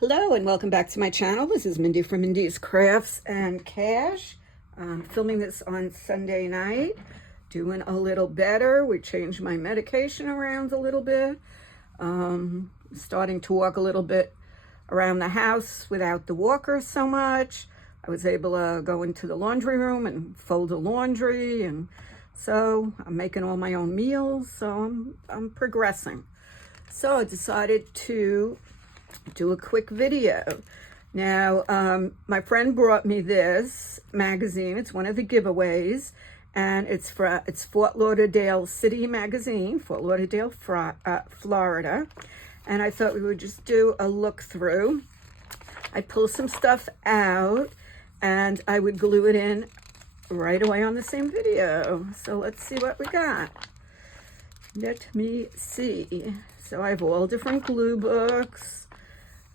Hello and welcome back to my channel. This is Mindy from Mindy's Crafts and Cash. I'm filming this on Sunday night, doing a little better. We changed my medication around a little bit. Starting to walk a little bit around the house without the walker so much. I was able to go into the laundry room and fold the laundry, and so I'm making all my own meals, so I'm progressing. So I decided to do a quick video. Now, my friend brought me this magazine. It's one of the giveaways, and it's Fort Lauderdale City magazine, Fort Lauderdale, Florida. And I thought we would just do a look through. I pull some stuff out, and I would glue it in right away on the same video. So let's see what we got. Let me see. So I have all different glue books.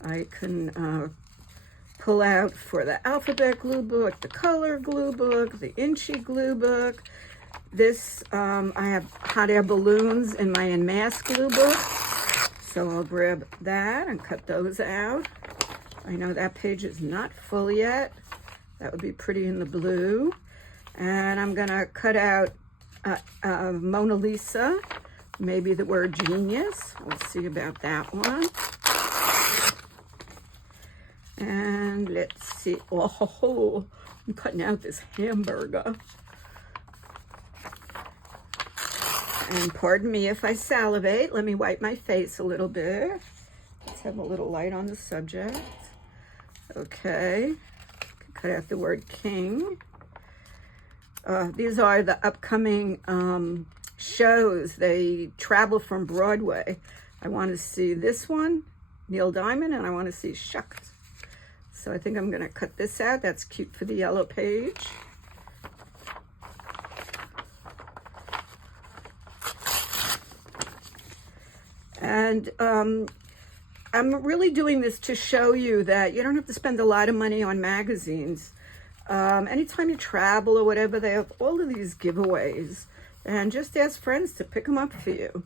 I can pull out for the alphabet glue book, the color glue book, the inchy glue book. This, I have hot air balloons in my Unmask glue book. So I'll grab that and cut those out. I know that page is not full yet. That would be pretty in the blue. And I'm gonna cut out Mona Lisa, maybe the word genius. We'll see about that one. And let's see, oh, I'm cutting out this hamburger. And pardon me if I salivate. Let me wipe my face a little bit. Let's have a little light on the subject. Okay, cut out the word king. These are the upcoming shows. They travel from Broadway. I want to see this one, Neil Diamond, and I want to see Shucks. So I think I'm going to cut this out. That's cute for the yellow page. And I'm really doing this to show you that you don't have to spend a lot of money on magazines. Anytime you travel or whatever, they have all of these giveaways. And just ask friends to pick them up for you.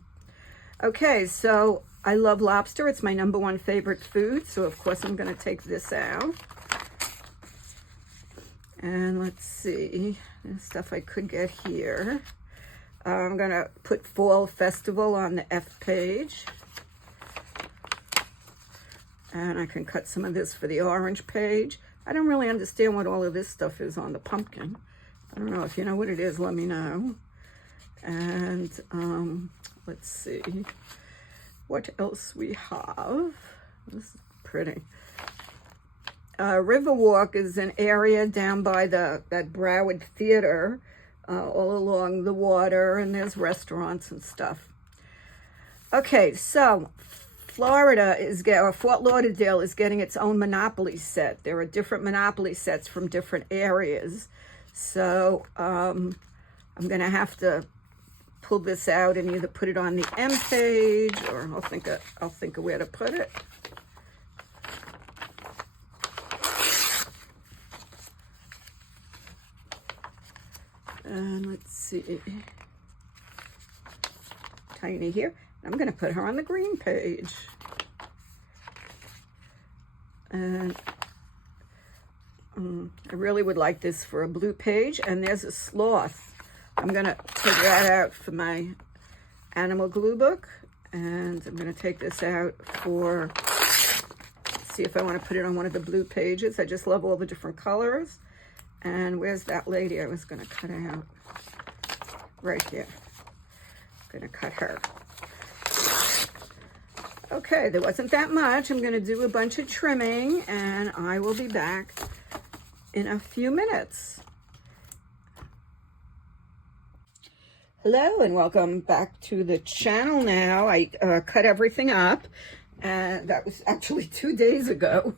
Okay, so I love lobster. It's my #1 favorite food. So of course I'm going to take this out. And let's see, the stuff I could get here. I'm going to put Fall Festival on the F page. And I can cut some of this for the orange page. I don't really understand what all of this stuff is on the pumpkin. I don't know. If you know what it is, let me know. And let's see what else we have. This is pretty. Riverwalk is an area down by that Broward Theater, all along the water, and there's restaurants and stuff. Okay, so Fort Lauderdale is getting its own Monopoly set. There are different Monopoly sets from different areas. So I'm gonna have to pull this out and either put it on the M page, or I'll think of where to put it. And let's see, Tiny here. I'm going to put her on the green page. And I really would like this for a blue page. And there's a sloth. I'm going to take that out for my animal glue book. And I'm going to take this out for, see if I want to put it on one of the blue pages. I just love all the different colors. And where's that lady I was going to cut out? Right here. I'm going to cut her. Okay, there wasn't that much. I'm going to do a bunch of trimming, and I will be back in a few minutes. Hello, and welcome back to the channel now. I cut everything up, and that was actually 2 days ago.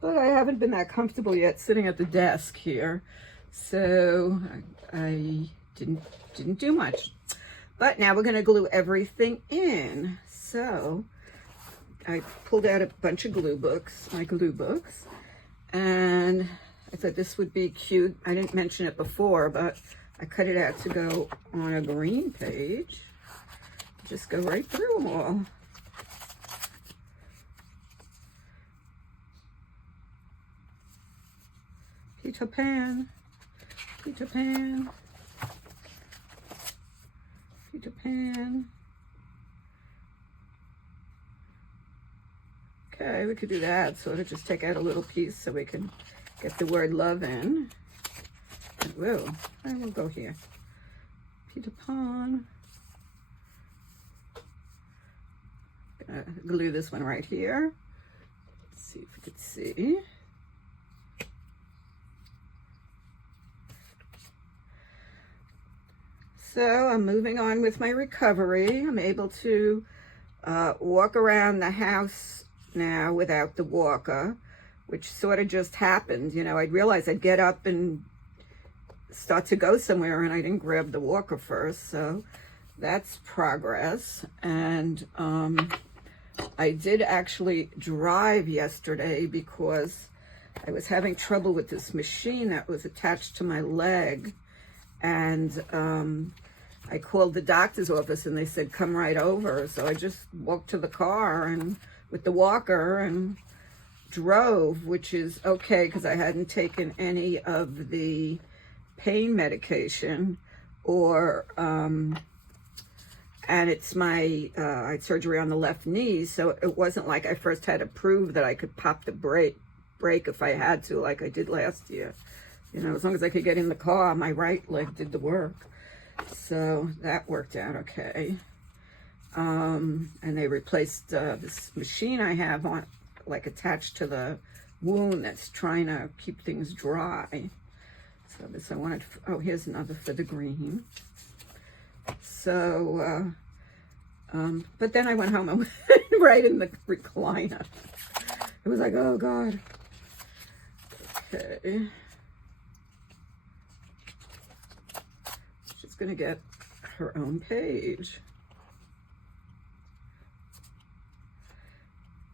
But I haven't been that comfortable yet sitting at the desk here. So I didn't do much. But now we're going to glue everything in. So I pulled out a bunch of glue books, my glue books, and I thought this would be cute. I didn't mention it before, but I cut it out to go on a green page. Just go right through them all. Peter Pan, Peter Pan, Peter Pan. Okay, we could do that. Sort of just take out a little piece so we can get the word love in. And whoa, I will go here. Peter Pan. Gonna glue this one right here. Let's see if we could see. So I'm moving on with my recovery. I'm able to walk around the house now without the walker, which sort of just happened. You know, I'd realized I'd get up and start to go somewhere and I didn't grab the walker first, so that's progress. And I did actually drive yesterday because I was having trouble with this machine that was attached to my leg, and I called the doctor's office and they said come right over, so I just walked to the car and with the walker and drove, which is okay because I hadn't taken any of the pain medication or and it's my I had surgery on the left knee, so it wasn't like I first had to prove that I could pop the brake if I had to, like I did last year. You know, as long as I could get in the car, my right leg did the work. So that worked out okay. And they replaced this machine I have on, like attached to the wound that's trying to keep things dry. So this I wanted, oh, here's another for the green. So, but then I went home and went right in the recliner. It was like, oh God. Okay. She's gonna get her own page.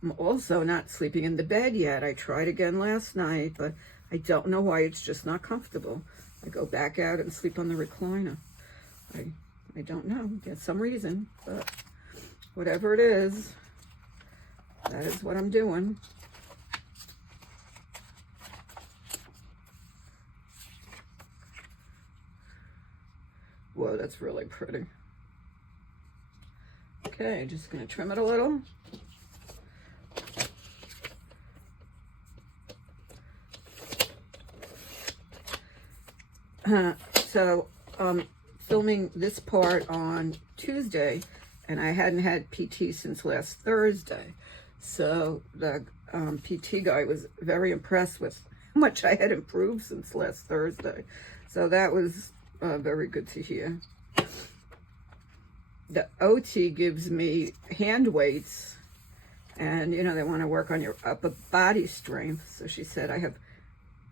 I'm also not sleeping in the bed yet. I tried again last night, but I don't know why it's just not comfortable. I go back out and sleep on the recliner. I don't know. There's some reason, but whatever it is, that is what I'm doing. Whoa, that's really pretty. Okay, just gonna trim it a little. So filming this part on Tuesday, and I hadn't had PT since last Thursday. So the PT guy was very impressed with how much I had improved since last Thursday. So that was very good to hear. The OT gives me hand weights, and you know, they want to work on your upper body strength. So she said I have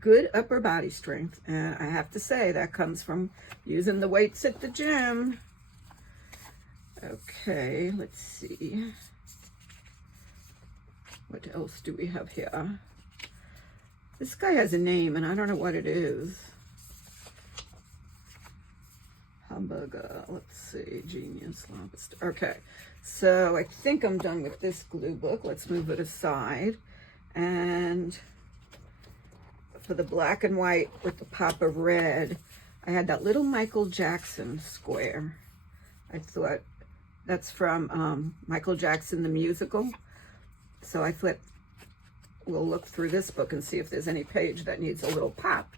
good upper body strength, and I have to say that comes from using the weights at the gym. Okay, let's see. What else do we have here? This guy has a name, and I don't know what it is. Hamburger, let's see, Genius Lobster. Okay, so I think I'm done with this glue book. Let's move it aside. And for the black and white with the pop of red, I had that little Michael Jackson square. I thought that's from Michael Jackson, the musical. So I thought we'll look through this book and see if there's any page that needs a little pop.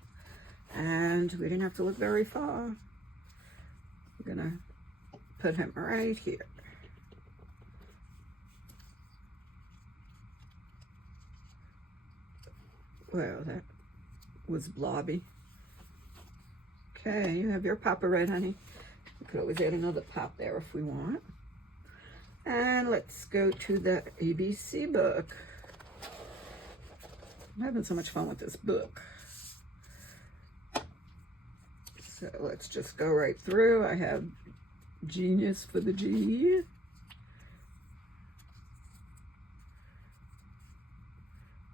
And we didn't have to look very far. We're gonna put him right here. Well, that was blobby. Okay, you have your pop of red, honey. We could always add another pop there if we want. And let's go to the ABC book. I'm having so much fun with this book. So let's just go right through. I have Genius for the G.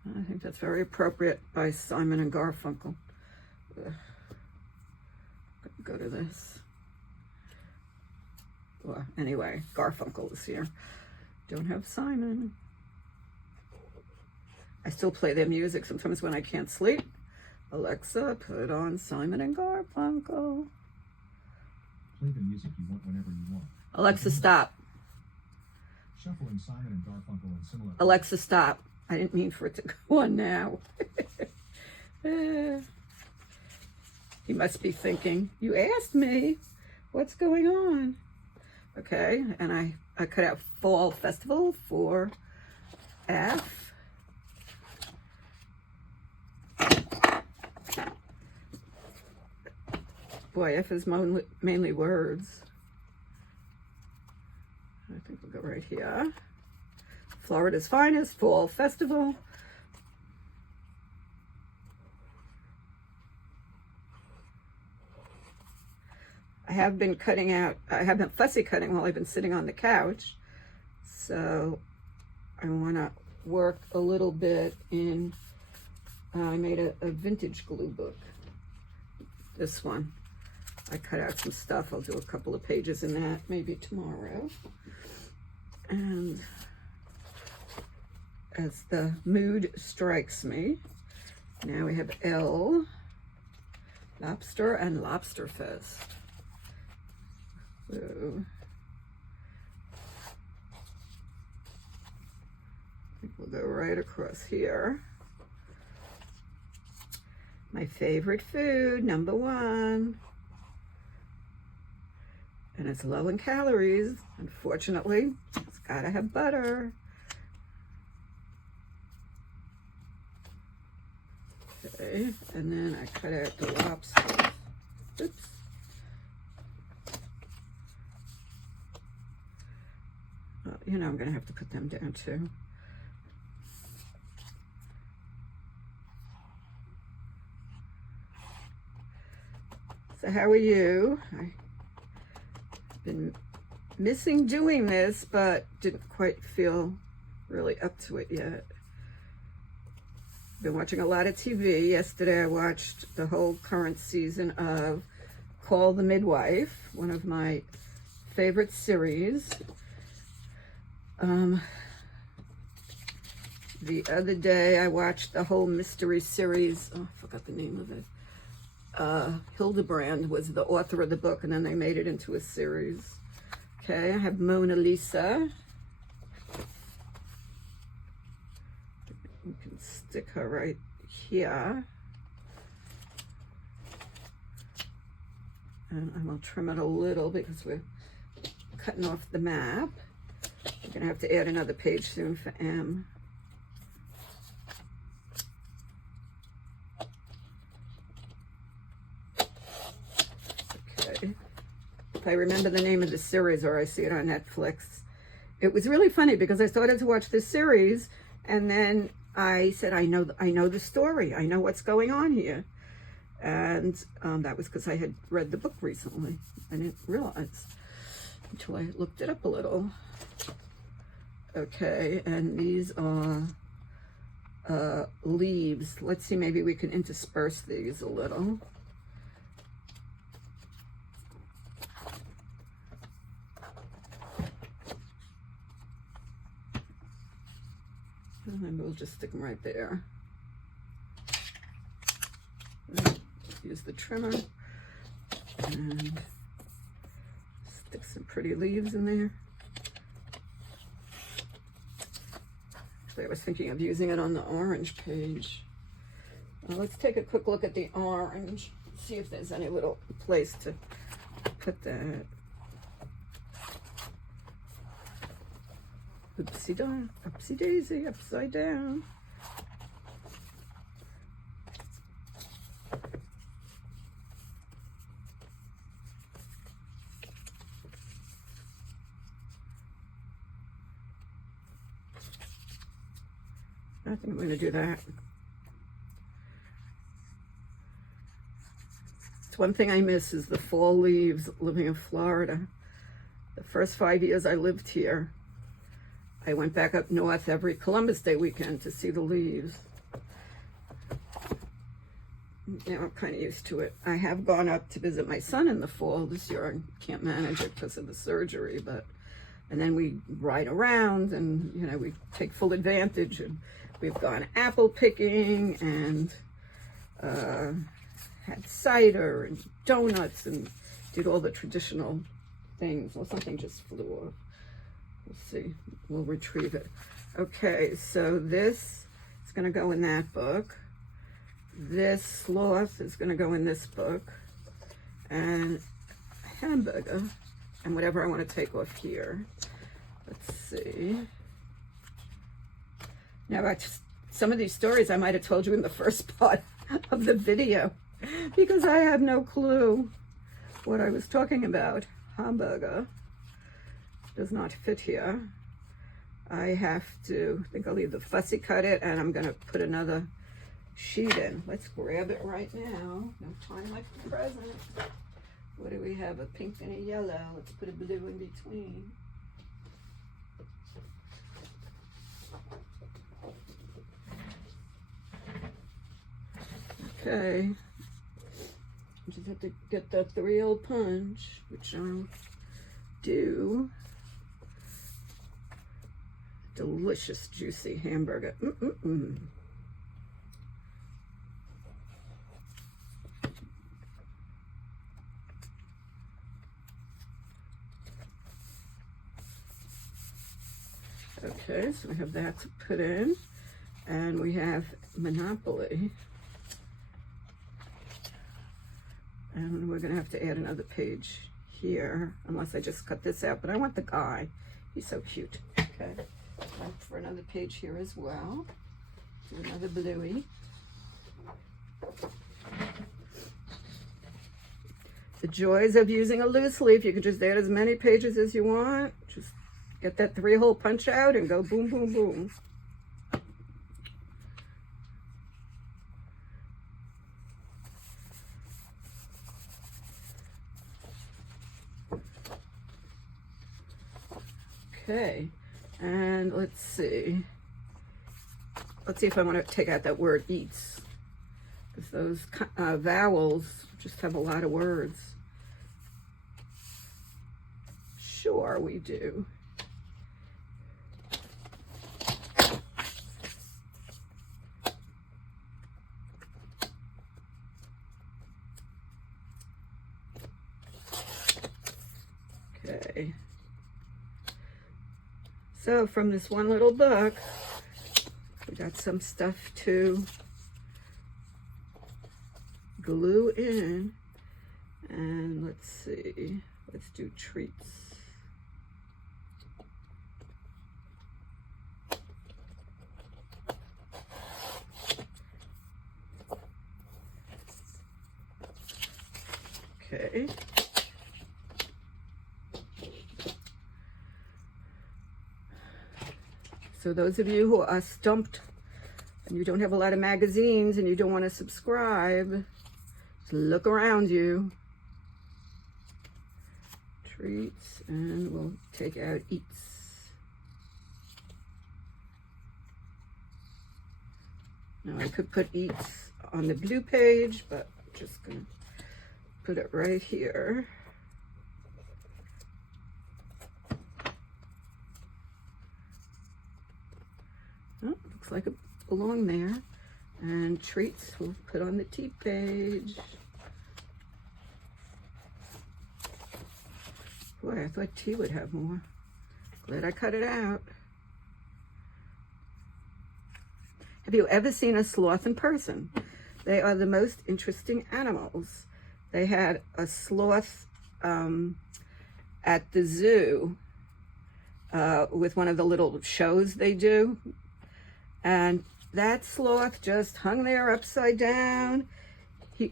I think that's very appropriate by Simon and Garfunkel. Ugh. Go to this. Well, anyway, Garfunkel is here. Don't have Simon. I still play their music sometimes when I can't sleep. Alexa, put on Simon and Garfunkel. Play the music you want whenever you want. Alexa, stop. Shuffling Simon and Garfunkel and similar. Alexa, stop. I didn't mean for it to go on now. He must be thinking, you asked me. What's going on? Okay, and I cut out Fall Festival for F. Boy, F is mainly words. I think we'll go right here. Florida's Finest, Fall Festival. I have been fussy cutting while I've been sitting on the couch. So I want to work a little bit in, I made a vintage glue book. This one. I cut out some stuff. I'll do a couple of pages in that maybe tomorrow. And as the mood strikes me, now we have L, Lobster and Lobster Fest. So, I think we'll go right across here. My favorite food, number 1. And it's low in calories. Unfortunately, it's gotta have butter. Okay, and then I cut out the lobster. Oops. You know, I'm gonna have to put them down too. So how are you? I've been missing doing this, but didn't quite feel really up to it yet. Been watching a lot of TV. Yesterday I watched the whole current season of Call the Midwife, one of my favorite series. The other day I watched the whole mystery series. Oh, I forgot the name of it. Hildebrand was the author of the book, and then they made it into a series. Okay, I have Mona Lisa. You can stick her right here. And I will trim it a little because we're cutting off the map. We're gonna have to add another page soon for M. Okay. If I remember the name of the series or I see it on Netflix. It was really funny because I started to watch this series and then I said, I know the story. I know what's going on here. And that was because I had read the book recently. I didn't realize until I looked it up a little. Okay, and these are leaves. Let's see, maybe we can intersperse these a little. And then we'll just stick them right there. Use the trimmer and stick some pretty leaves in there. Actually, I was thinking of using it on the orange page. Let's take a quick look at the orange, see if there's any little place to put that. Oopsie daisy, upside down. I think I'm going to do that. It's one thing I miss is the fall leaves living in Florida. The first 5 years I lived here, I went back up north every Columbus Day weekend to see the leaves. Now I'm kind of used to it. I have gone up to visit my son in the fall. This year I can't manage it because of the surgery, and then we ride around and, you know, we take full advantage. And we've gone apple picking and had cider and donuts and did all the traditional things. Well, something just flew off. We'll see. We'll retrieve it. Okay, so this is going to go in that book. This sloth is going to go in this book. And hamburger and whatever I want to take off here. Let's see. Now, some of these stories I might have told you in the first part of the video because I have no clue what I was talking about. Hamburger does not fit here. I have to, I think I'll either fussy cut it and I'm going to put another sheet in. Let's grab it right now. No time like the present. What do we have? A pink and a yellow. Let's put a blue in between. Okay. I just have to get that 3-hole punch, which I'll do. Delicious, juicy hamburger. Okay, so we have that to put in, and we have Monopoly, and we're gonna have to add another page here, unless I just cut this out, but I want the guy. He's so cute. Okay, look for another page here as well. Do another bluey. The joys of using a loose leaf. You can just add as many pages as you want. Just get that 3-hole punch out and go boom, boom, boom. Okay, and let's see. Let's see if I want to take out that word eats, because those vowels just have a lot of words. Sure, we do. Okay. So from this one little book, we got some stuff to glue in. And let's see, let's do treats. Okay. So those of you who are stumped and you don't have a lot of magazines and you don't want to subscribe, just look around you. Treats, and we'll take out eats. Now I could put eats on the blue page, but I'm just gonna put it right here. Oh, looks like it belongs there. And treats we'll put on the tea page. Boy, I thought tea would have more. Glad I cut it out. Have you ever seen a sloth in person? They are the most interesting animals. They had a sloth at the zoo with one of the little shows they do. And that sloth just hung there upside down. You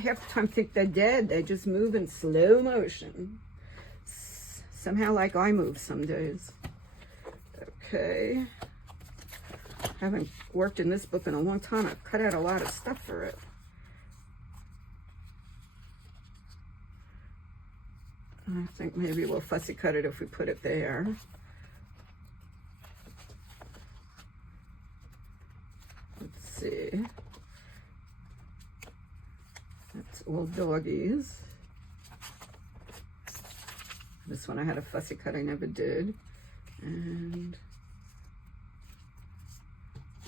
half the time think they're dead. They just move in slow motion. Somehow like I move some days. Okay. Haven't worked in this book in a long time. I've cut out a lot of stuff for it. I think maybe we'll fussy cut it if we put it there. Let's see. That's all doggies. This one I had a fussy cut, I never did. And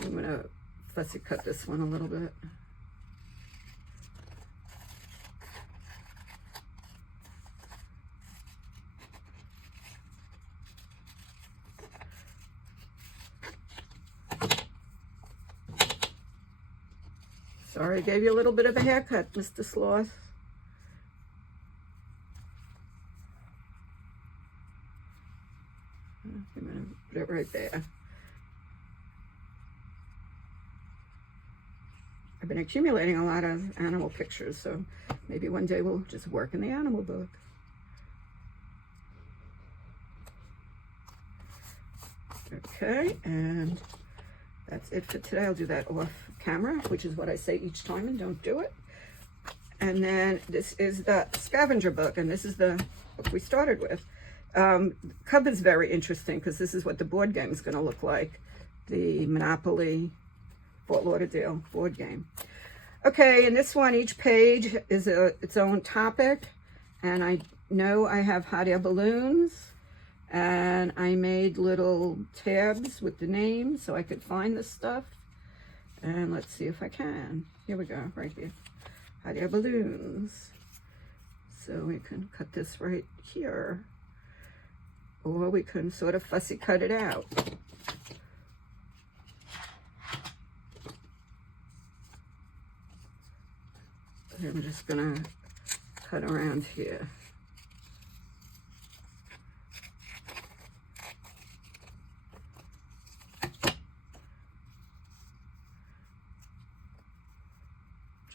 I'm gonna fussy cut this one a little bit. Sorry I gave you a little bit of a haircut, Mr. Sloth. I'm going to put it right there. I've been accumulating a lot of animal pictures, so maybe one day we'll just work in the animal book. Okay, and that's it for today. I'll do that off camera, which is what I say each time, and don't do it. And then this is the scavenger book, and this is the book we started with. Cover is very interesting because this is what the board game is going to look like. The Monopoly Fort Lauderdale board game. Okay, and this one, each page is its own topic, and I know I have hot air balloons, and I made little tabs with the names so I could find the stuff. And let's see if I can. Here we go, right here. Hot air balloons. So we can cut this right here, or we can sort of fussy cut it out. I'm just gonna cut around here.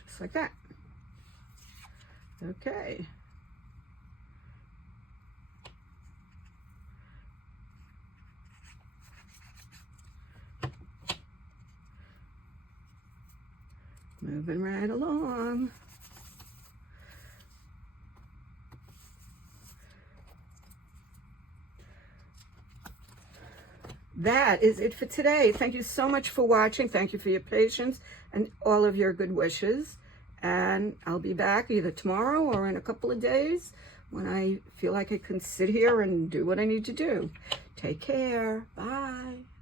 Just like that. Okay. Moving right along. That is it for today. Thank you so much for watching. Thank you for your patience and all of your good wishes. And I'll be back either tomorrow or in a couple of days when I feel like I can sit here and do what I need to do. Take care. Bye.